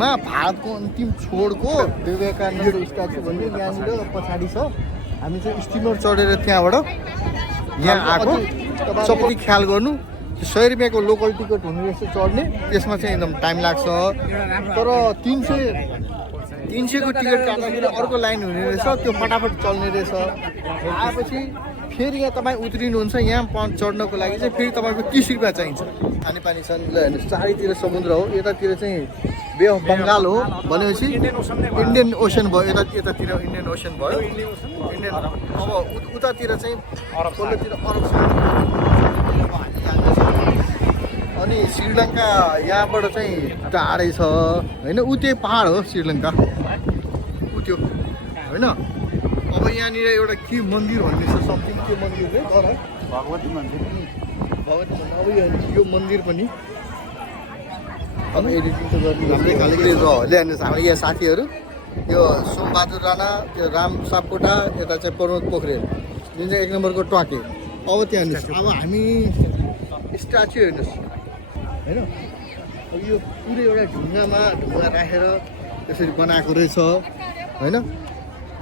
मा भारतको अन्तिम छोडको विवेकानन्द स्ट्याचु भन्ने यहाँनिर पछाडि छ। हामी चाहिँ स्टिमर चढेर त्यहाँबाट यहाँ आएको। सबैले ख्याल गर्नु, 100 रुपियाँको लोकल टिकट हुने रहेछ चढ्ने, त्यसमा चाहिँ एकदम टाइम लाग्छ। तर 300 को टिकट काट्दाखेरि अर्को लाइन हुने रहेछ, त्यो फटाफट चल्ने रहेछ। आएपछि फेरि यहाँ तपाईँ उत्रिनुहुन्छ, यहाँ चढ्नको लागि चाहिँ फेरि तपाईँको 30 रुपियाँ चाहिन्छ। खानेपानी छन्, ल हेर्नुहोस् चारैतिर समुद्र हो। यतातिर चाहिँ बे अफ बङ्गाल हो भनेपछि इन्डियन ओसन भयो, यतातिर इन्डियन ओसन भयो। इन्डियन अब उतातिर चाहिँ पल्लोतिर अरब अनि श्रीलङ्का यहाँबाट चाहिँ टाढै छ होइन। ऊ त्यो पहाड हो श्रीलङ्का, ऊ त्यो होइन। अब यहाँनिर एउटा के मन्दिर भन्ने छ, समथिङ के मन्दिर है, भगवती मन्दिर। भगवती मन्दिर अब यो मन्दिर पनि अब एडिटिङ त गर्नु राम्रै खालको ल्याउनुहोस्। हाम्रो यहाँ साथीहरू, यो सोमबहादुर राणा, त्यो राम सापकोटा, यता चाहिँ प्रमोद पोखरेल, जुन चाहिँ 1 नम्बरको ट्वाके। अब त्यहाँ हेर्नुहोस्, अब हामी स्ट्याचु हेर्नुहोस् होइन। अब यो पुरै एउटा ढुङ्गा राखेर त्यसरी बनाएको रहेछ होइन।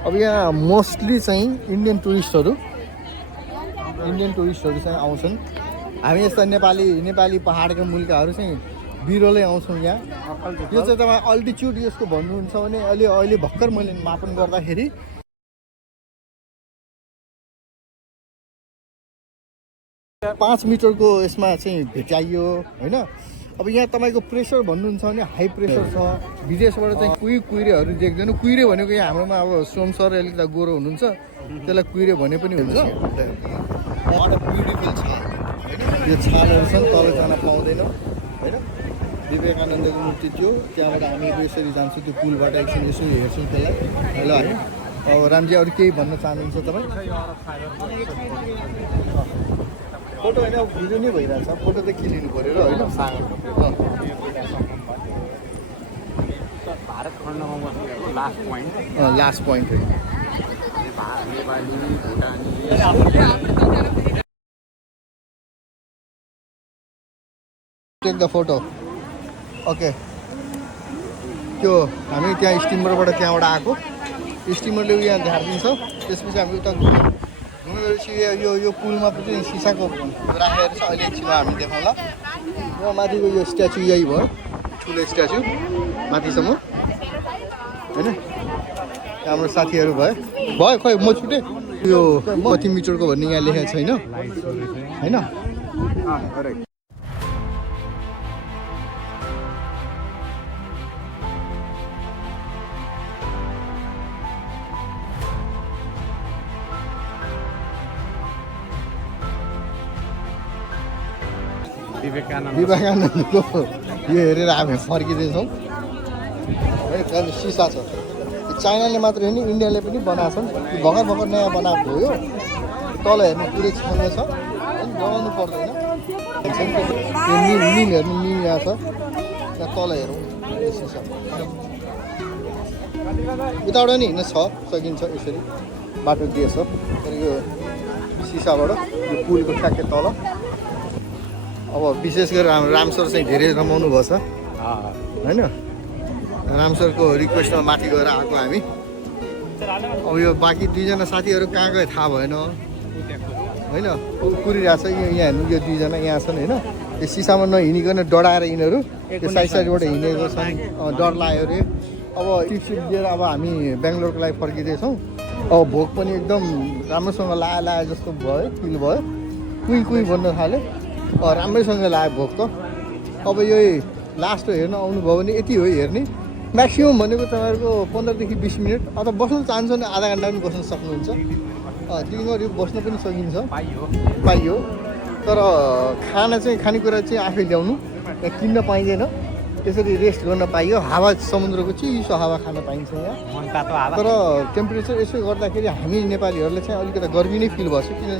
अब यहाँ मोस्टली चाहिँ इन्डियन टुरिस्टहरू चाहिँ आउँछन्। हामी यस्ता नेपाली पहाडका मुल्काहरू चाहिँ बिरलै आउँछौँ यहाँ। यो चाहिँ तपाईँ अल्टिच्युड यसको भन्नुहुन्छ भने अहिले भर्खर मैले मापन गर्दाखेरि 5 मिटरको यसमा चाहिँ भेटाइयो होइन। अब यहाँ तपाईँको प्रेसर भन्नुहुन्छ भने हाई प्रेसर छ। विदेशबाट चाहिँ कुहिरेहरू देख्दैन। कुहिरे भनेको यहाँ हाम्रोमा अब सोम सर अलिकति गोरो हुनुहुन्छ, त्यसलाई कुहिरे भने पनि हुन्छ। ब्युटिफुल छ होइन। यो छालहरू छन्, तल जान पाउँदैन होइन। विवेकानन्दको मूर्ति थियो, त्यहाँबाट हामी यसरी जान्छौँ त्यो पुलबाट, एकछिन यसो हेर्छौँ त्यसलाई। हेलो है, अब रामजी अरू केही भन्न चाहनुहुन्छ तपाईँ? फोटो होइन, भिडियो नै भइरहेछ। फोटो त लिनु पऱ्यो र होइन। भारत खण्डमा बसेको लास्ट पोइन्ट हो। Take the photo. ओके, त्यो हामी त्यहाँ स्टिमरबाट त्यहाँबाट आएको। स्टिमरले यहाँ झारिदिन्छ, त्यसपछि हामी उता घुमेपछि यो पुलमा पनि सिसाको राखेर छ। अहिले एकछिन हामी देखाउँला। यहाँ माथिको यो स्ट्याचु यही भयो, ठुलो स्ट्याचु माथिसम्म होइन। हाम्रो साथीहरू भयो खोइ म छुटेँ। यो कति मिटरको भन्ने यहाँ लेखेको छैन होइन। विवेकानन्दको यो हेरेर हामी फर्किँदैछौँ है। त्यहाँ सिसा छ। चाइनाले मात्र होइन, इन्डियाले पनि बनाएको छन्। भर्खर नयाँ बनाएको हो यो। तल हेर्नु पुरै छाङ्गो छ, डराउनु पर्दैन। निम हेर्नु, निम यहाँ छ। त्यहाँ तल हेरौँ यो सिसा। उताबाट नि हिँड्न सकिन्छ, यसरी बाटो दिएछ। तर यो सिसाबाट यो पुलको ठ्याक्कै तल। अब विशेष गरेर हाम्रो रामसर चाहिँ धेरै रमाउनु भएछ होइन। रामसरको रिक्वेस्टमा माथि गएर आएको हामी। अब यो बाँकी दुईजना साथीहरू कहाँ गए थाहा भएन होइन। कुरिरहेको छ यहाँ हेर्नु, यो दुईजना यहाँ छन् होइन। यो सिसामा नहिँडिकन डढाएर यिनीहरू त्यो साइडबाट हिँडेको छन्, डर लाग्यो अरे। अब टिपसिप दिएर अब हामी बेङ्गलोरको लागि फर्किँदैछौँ। अब भोक पनि एकदम राम्रोसँग लाए जस्तो भयो, फिल भयो। कुइ भन्न थाल्यो, राम्रैसँग लाग्यो भोक त। अब यही लास्ट हो, हेर्न आउनुभयो भने यति हो हेर्ने। म्याक्सिमम् भनेको तपाईँहरूको 15 देखि 20 मिनट, अथवा बस्नु चाहन्छ भने आधा घन्टा पनि बस्न सक्नुहुन्छ। दिनभरि बस्न पनि सकिन्छ, पाइयो। तर खानेकुरा चाहिँ आफै ल्याउनु, यहाँ किन्न पाइँदैन। त्यसरी रेस्ट गर्न पाइयो। हावा समुद्रको चिसो हावा खान पाइन्छ यहाँ। तर टेम्परेचर यसो गर्दाखेरि हामी नेपालीहरूले चाहिँ अलिकति गर्मी नै फिल भएछ। किनभने